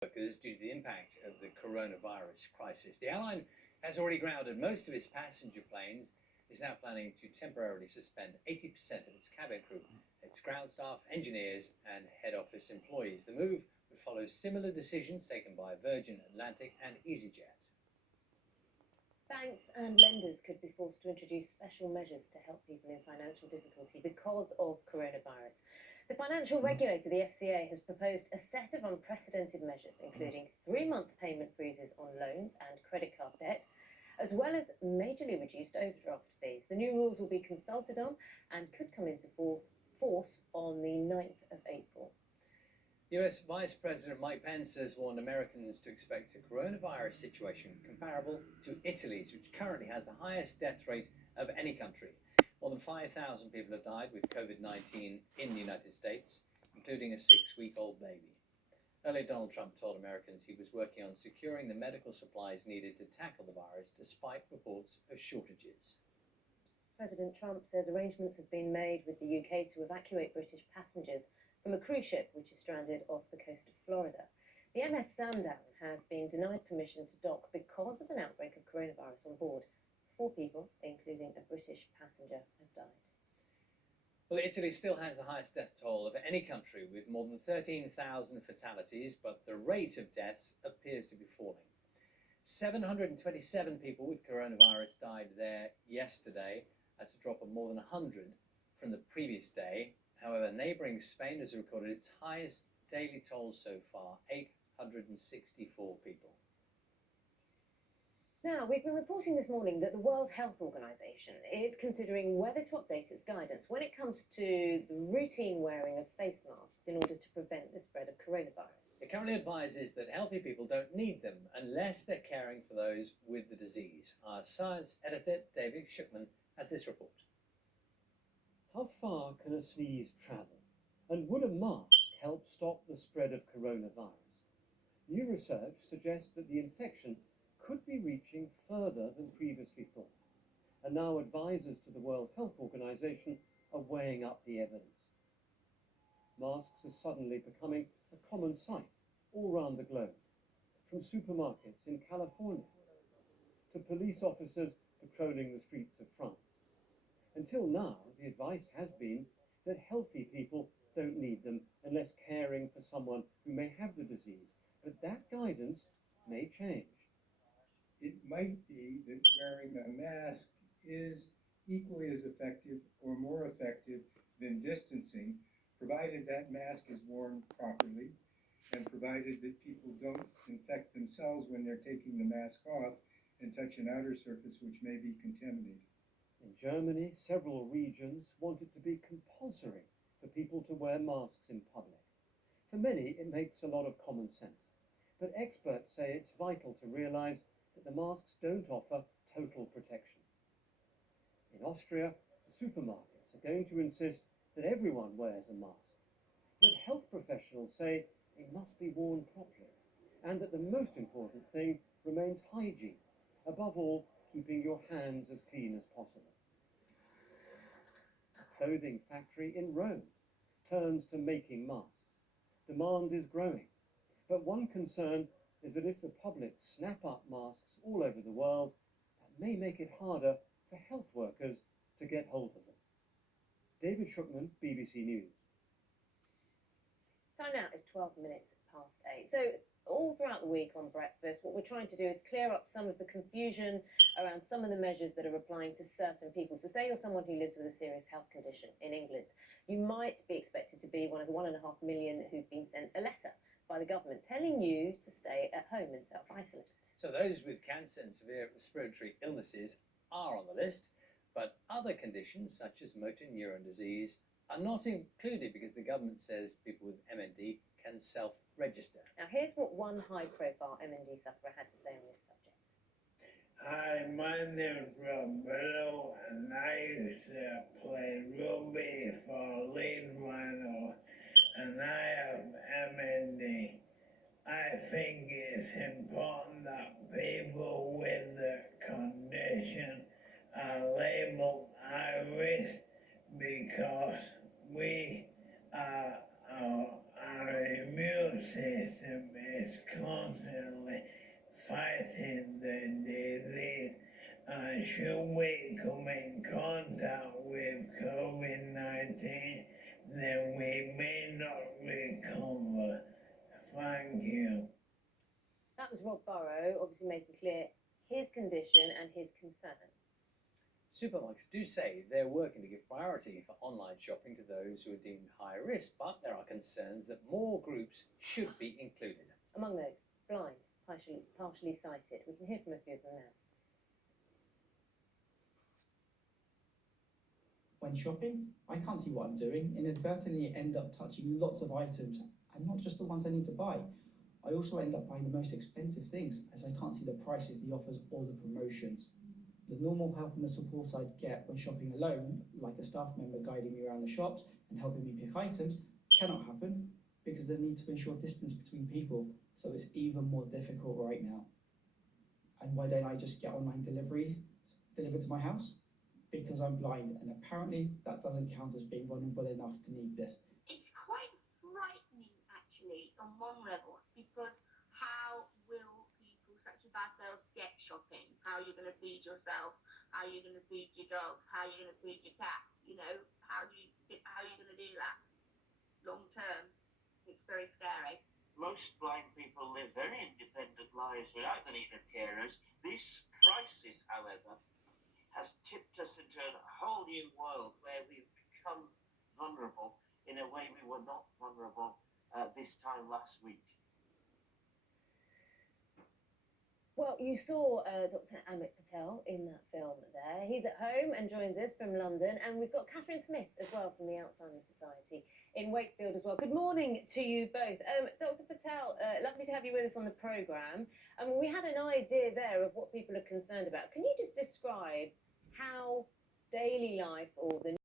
workers due to the impact of the coronavirus crisis. The airline has already grounded most of its passenger planes, is now planning to temporarily suspend 80% of its cabin crew, its ground staff, engineers, and head office employees. The move would follow similar decisions taken by Virgin Atlantic and EasyJet. Banks and lenders could be forced to introduce special measures to help people in financial difficulty because of coronavirus. The financial regulator, the FCA, has proposed a set of unprecedented measures, including 3-month payment freezes on loans and credit card debt, as well as majorly reduced overdraft fees. The new rules will be consulted on and could come into force on the 9th of April. US Vice President Mike Pence has warned Americans to expect a coronavirus situation comparable to Italy's, which currently has the highest death rate of any country. More than 5,000 people have died with COVID-19 in the United States, including a 6-week-old baby. Earlier, Donald Trump told Americans he was working on securing the medical supplies needed to tackle the virus, despite reports of shortages. President Trump says arrangements have been made with the UK to evacuate British passengers from a cruise ship which is stranded off the coast of Florida. The MS Sandown has been denied permission to dock because of an outbreak of coronavirus on board. 4 people, including a British passenger, have died. Well, Italy still has the highest death toll of any country, with more than 13,000 fatalities, but the rate of deaths appears to be falling. 727 people with coronavirus died there yesterday. That's a drop of more than 100 from the previous day. However, neighbouring Spain has recorded its highest daily toll so far, 864 people. Now, we've been reporting this morning that the World Health Organization is considering whether to update its guidance when it comes to the routine wearing of face masks in order to prevent the spread of coronavirus. It currently advises that healthy people don't need them unless they're caring for those with the disease. Our science editor, David Schuckman, has this report. How far can a sneeze travel? And would a mask help stop the spread of coronavirus? New research suggests that the infection could be reaching further than previously thought, and now advisors to the World Health Organization are weighing up the evidence. Masks are suddenly becoming a common sight all around the globe, from supermarkets in California to police officers patrolling the streets of France. Until now, the advice has been that healthy people don't need them unless caring for someone who may have the disease, but that guidance may change. It might be that wearing a mask is equally as effective or more effective than distancing, provided that mask is worn properly and provided that people don't infect themselves when they're taking the mask off and touch an outer surface which may be contaminated. In Germany, several regions want it to be compulsory for people to wear masks in public. For many, it makes a lot of common sense, but experts say it's vital to realize that the masks don't offer total protection. In Austria, the supermarkets are going to insist that everyone wears a mask, but health professionals say they must be worn properly, and that the most important thing remains hygiene, above all, keeping your hands as clean as possible. A clothing factory in Rome turns to making masks. Demand is growing, but one concern is that if the public snap up masks all over the world, that may make it harder for health workers to get hold of them. David Schuckman, BBC News. Time now is 12 minutes past 8. So all throughout the week on Breakfast, what we're trying to do is clear up some of the confusion around some of the measures that are applying to certain people. So say you're someone who lives with a serious health condition in England. You might be expected to be one of the 1.5 million who've been sent a letter by the government telling you to stay at home and self-isolate. So those with cancer and severe respiratory illnesses are on the list, but other conditions such as motor neuron disease are not included because the government says people with MND can self-register. Now here's what one high-profile MND sufferer had to say on this subject. Hi, my name's Roberto, and I used to play rugby for Leeds Rhino, and I have MND. I think it's important that people with the condition are labeled high risk because we are our immune system is constantly fighting the disease. Should we come in contact with COVID-19, then we may not recover. Thank you. That was Rob Burrow, obviously making clear his condition and his concerns. Supermarkets do say they're working to give priority for online shopping to those who are deemed high risk, but there are concerns that more groups should be included. Among those, blind, partially sighted. We can hear from a few of them now. When shopping, I can't see what I'm doing, inadvertently end up touching lots of items, and not just the ones I need to buy. I also end up buying the most expensive things, as I can't see the prices, the offers, or the promotions. The normal help and the support I'd get when shopping alone, like a staff member guiding me around the shops and helping me pick items, cannot happen because of the need to ensure distance between people, so it's even more difficult right now. And why don't I just get online deliveries delivered to my house? Because I'm blind, and apparently that doesn't count as being vulnerable enough to need this. It's quite frightening, actually, on one level, because how will people such as ourselves get shopping? How are you going to feed yourself? How are you going to feed your dogs? How are you going to feed your cats? You know, how are you going to do that long term? It's very scary. Most blind people live very independent lives without the need of carers. This crisis, however, has tipped us into a whole new world where we've become vulnerable in a way we were not vulnerable this time last week. Well, you saw Dr. Amit Patel in that film there. He's at home and joins us from London. And we've got Catherine Smith as well from the Alzheimer's Society in Wakefield as well. Good morning to you both. Dr. Patel, lovely to have you with us on the programme. We had an idea there of what people are concerned about. Can you just describe how daily life or the